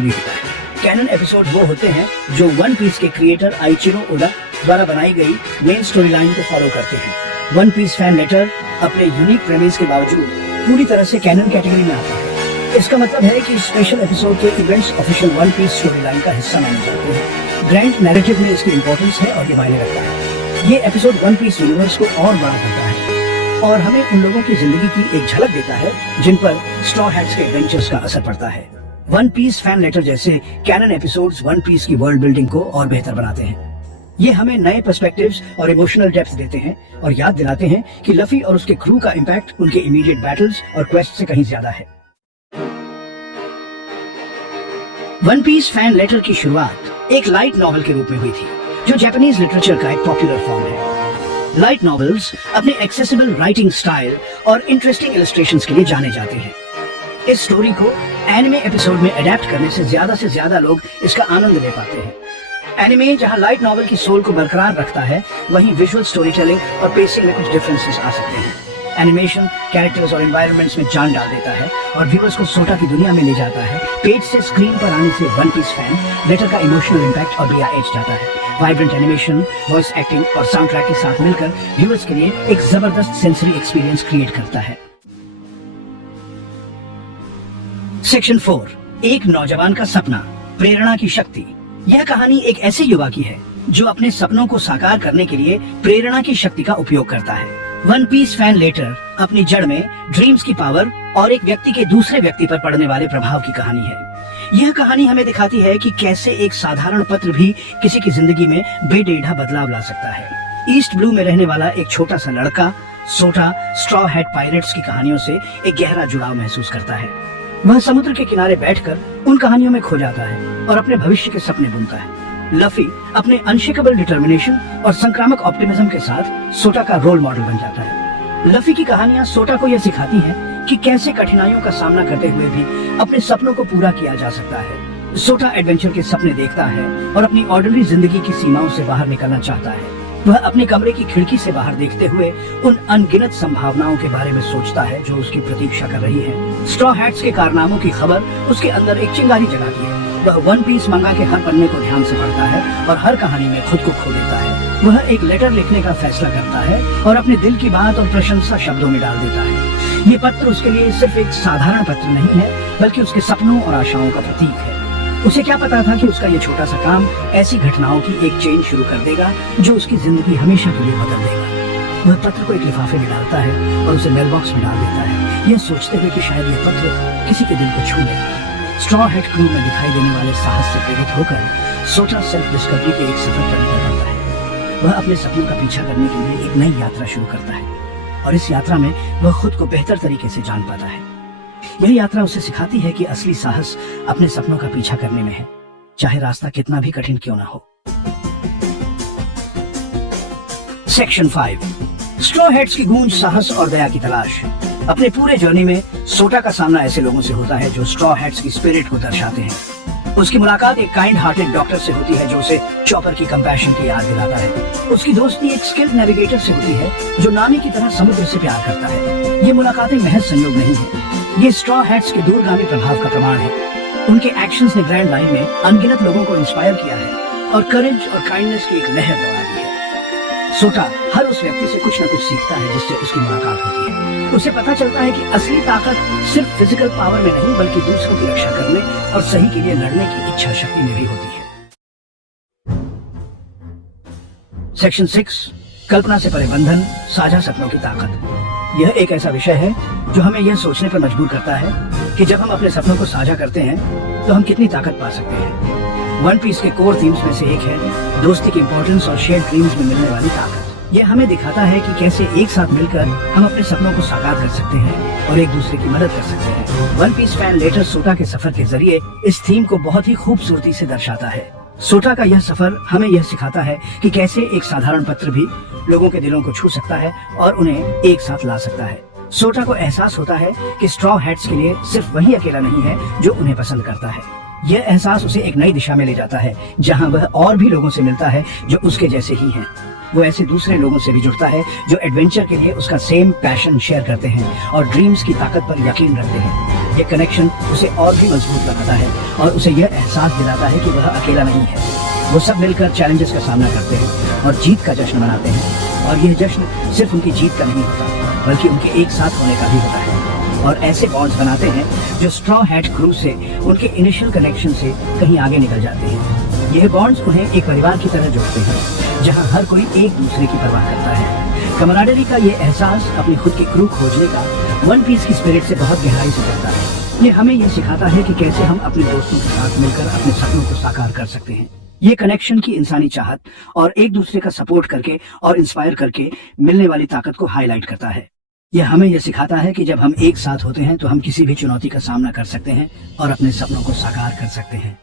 भी होता है। कैनन एपिसोड वो होते हैं जो वन पीस के क्रिएटर आइचिरो ओडा द्वारा बनाई गई मेन स्टोरी लाइन को फॉलो करते हैं। वन पीस फैन लेटर अपने यूनिक प्रेमिस के बावजूद पूरी तरह से कैनन कैटेगरी में आता है। इसका मतलब है कि स्पेशल एपिसोड के events official One Piece story line का हिस्सा माने जाते हैं। ग्रैंड नैरेटिव में इसकी इंपॉर्टेंस है और ये मायने रखता है। ये एपिसोड वन पीस यूनिवर्स को और बड़ा करता है और हमें उन लोगों की जिंदगी की एक झलक देता है जिन पर स्ट्रॉ हैट्स के एडवेंचर्स का असर पड़ता है। वन पीस फैन लेटर जैसे कैनन एपिसोड्स वन पीस की वर्ल्ड बिल्डिंग को और बेहतर बनाते हैं। ये हमें नए पर्सपेक्टिव्स और इमोशनल डेप्थ देते हैं और याद दिलाते हैं कि लफी और उसके क्रू का इम्पैक्ट उनके इमीडिएट बैटल्स और क्वेस्ट से कहीं ज्यादा है। वन पीस फैन लेटर की शुरुआत एक लाइट नॉवल के रूप में हुई थी, जो जापानीज लिटरेचर का एक पॉपुलर फॉर्म है। लाइट नॉवेल्स अपने एक्सेसिबल राइटिंग स्टाइल और इंटरेस्टिंग इलस्ट्रेशंस के लिए जाने जाते हैं। इस स्टोरी को एनिमे एपिसोड में अडेप्ट करने से ज्यादा लोग इसका आनंद ले पाते हैं। एनिमे जहां लाइट नॉवेल की सोल को बरकरार रखता है, वहीं विजुअल स्टोरी टेलिंग और पेसिंग में कुछ डिफरेंसेस आ सकते हैं। एनिमेशन कैरेक्टर्स और एनवायरनमेंट्स में जान डाल देता है और व्यूअर्स को सोटा की दुनिया में ले जाता है। पेज से स्क्रीन पर आने से वन पीस फैन लेटर का इमोशनल इम्पैक्ट और भी एज जाता है। वाइब्रेंट एनिमेशन, वॉइस एक्टिंग और साउंड ट्रैक के साथ मिलकर व्यूअर्स के लिए एक जबरदस्त सेंसरी एक्सपीरियंस क्रिएट करता है। सेक्शन 4, एक नौजवान का सपना, प्रेरणा की शक्ति। यह कहानी एक ऐसे युवा की है जो अपने सपनों को साकार करने के लिए प्रेरणा की शक्ति का उपयोग करता है। वन पीस फैन लेटर अपनी जड़ में ड्रीम्स की पावर और एक व्यक्ति के दूसरे व्यक्ति पर पड़ने वाले प्रभाव की कहानी है। यह कहानी हमें दिखाती है कि कैसे एक साधारण पत्र भी किसी की जिंदगी में बेडेढ़ा बदलाव ला सकता है। ईस्ट ब्लू में रहने वाला एक छोटा सा लड़का सोटा स्ट्रॉ हैट पायरेट्स की कहानियों से एक गहरा जुड़ाव महसूस करता है। वह समुद्र के किनारे बैठकर उन कहानियों में खो जाता है और अपने भविष्य के सपने बुनता है। लफी अपने अनशेकेबल डिटर्मिनेशन और संक्रामक ऑप्टिमिज्म के साथ सोटा का रोल मॉडल बन जाता है। लफी की कहानियां सोटा को यह सिखाती हैं कि कैसे कठिनाइयों का सामना करते हुए भी अपने सपनों को पूरा किया जा सकता है। सोटा एडवेंचर के सपने देखता है और अपनी ऑर्डिनरी जिंदगी की सीमाओं से बाहर निकलना चाहता है। वह अपने कमरे की खिड़की से बाहर देखते हुए उन अनगिनत संभावनाओं के बारे में सोचता है जो उसकी प्रतीक्षा कर रही है। स्ट्रॉ हैट्स के कारनामों की खबर उसके अंदर एक चिंगारी जगाती है। वह वन पीस मंगा के हर पन्ने को ध्यान से पढ़ता है और हर कहानी में खुद को खो देता है। वह एक लेटर लिखने का फैसला करता है और अपने दिल की बात और प्रशंसा शब्दों में डाल देता है। ये पत्र उसके लिए सिर्फ एक साधारण पत्र नहीं है, बल्कि उसके सपनों और आशाओं का प्रतीक है। उसे क्या पता था कि उसका ये छोटा सा काम ऐसी घटनाओं की एक चेन शुरू कर देगा जो उसकी जिंदगी हमेशा के लिए बदल देगा। वह पत्र को एक लिफाफे में डालता है और उसे मेल बॉक्स में डाल देता है, यह सोचते हुए कि शायद यह पत्र किसी के दिल को छू ले। स्ट्रॉ हैट क्रू में दिखाई देने वाले साहस से प्रेरित होकर सोटा सेल्फ डिस्कवरी के एक सफर पर निकल पड़ता है। वह अपने सपनों का पीछा करने के लिए एक नई यात्रा शुरू करता है और इस यात्रा में वह खुद को बेहतर तरीके से जान पाता है। यह यात्रा उसे सिखाती है कि असली साहस अपने सपनों का पीछा करने में है, चाहे रास्ता कितना भी कठिन क्यों ना हो। सेक्शन 5, स्ट्रॉ हैट्स की गूंज, साहस और दया की तलाश। अपने पूरे जर्नी में सोटा का सामना ऐसे लोगों से होता है जो स्ट्रॉ हैट्स की स्पिरिट को दर्शाते हैं। उसकी मुलाकात एक काइंड हार्टेड डॉक्टर से होती है जो उसे चॉपर की कंपैशन की याद दिलाता है। उसकी दोस्ती एक स्किल्ड नेविगेटर से होती है जो नानी की तरह समुद्र से प्यार करता है। ये मुलाकातें महज संयोग नहीं है, ये स्ट्रॉ हैट्स के दूरगामी प्रभाव का प्रमाण है। उनके एक्शंस ने ग्रैंड लाइन में अनगिनत लोगों को इंस्पायर किया है और करेज और काइंडनेस की एक लहर दौड़ा दी है। सोटा हर उस व्यक्ति से कुछ न कुछ सीखता है जिससे उसकी मुलाकात होती है। उसे पता चलता है कि असली ताकत सिर्फ फिजिकल पावर में नहीं, बल्कि दूसरों की रक्षा करने और सही के लिए लड़ने की इच्छा शक्ति में भी होती है। सेक्शन 6, कल्पना से परे बंधन, साझा सपनों की ताकत। यह एक ऐसा विषय है जो हमें यह सोचने पर मजबूर करता है कि जब हम अपने सपनों को साझा करते हैं तो हम कितनी ताकत पा सकते हैं। वन पीस के कोर थीम्स में से एक है दोस्ती की इंपॉर्टेंस और शेयर्ड ड्रीम्स में मिलने वाली ताकत। यह हमें दिखाता है कि कैसे एक साथ मिलकर हम अपने सपनों को साकार कर सकते हैं और एक दूसरे की मदद कर सकते हैं। वन पीस फैन लेटर सोटा के सफर के जरिए इस थीम को बहुत ही खूबसूरती से दर्शाता है। सोटा का यह सफर हमें यह सिखाता है कि कैसे एक साधारण पत्र भी लोगों के दिलों को छू सकता है और उन्हें एक साथ ला सकता है। सोटा को एहसास होता है कि स्ट्रॉ हैट्स के लिए सिर्फ वही अकेला नहीं है जो उन्हें पसंद करता है। यह एहसास उसे एक नई दिशा में ले जाता है जहां वह और भी लोगों से मिलता है जो उसके जैसे ही हैं। वो ऐसे दूसरे लोगों से भी जुड़ता है जो एडवेंचर के लिए उसका सेम पैशन शेयर करते हैं और ड्रीम्स की ताकत पर यकीन रखते हैं। ये कनेक्शन उसे और भी मजबूत बनाता है और उसे यह एहसास दिलाता है कि वह अकेला नहीं है। वो सब मिलकर चैलेंजेस का सामना करते हैं और जीत का जश्न मनाते हैं। और यह जश्न सिर्फ उनकी जीत का नहीं होता, बल्कि उनके एक साथ होने का भी होता है। और ऐसे बॉन्ड्स बनाते हैं जो स्ट्रॉ हैट क्रू से उनके इनिशियल कनेक्शन से कहीं आगे निकल जाते हैं। यह बॉन्ड्स उन्हें एक परिवार की तरह जोड़ते हैं, जहां हर कोई एक दूसरे की परवाह करता है। कमराडरी का ये एहसास अपनी खुद की क्रू खोजने का वन पीस की स्पिरिट से बहुत गहराई से जुड़ता है। ये हमें यह सिखाता है कि कैसे हम अपने दोस्तों के साथ मिलकर अपने सपनों को साकार कर सकते हैं। ये कनेक्शन की इंसानी चाहत और एक दूसरे का सपोर्ट करके और इंस्पायर करके मिलने वाली ताकत को हाईलाइट करता है। यह हमें यह सिखाता है कि जब हम एक साथ होते हैं तो हम किसी भी चुनौती का सामना कर सकते हैं और अपने सपनों को साकार कर सकते हैं।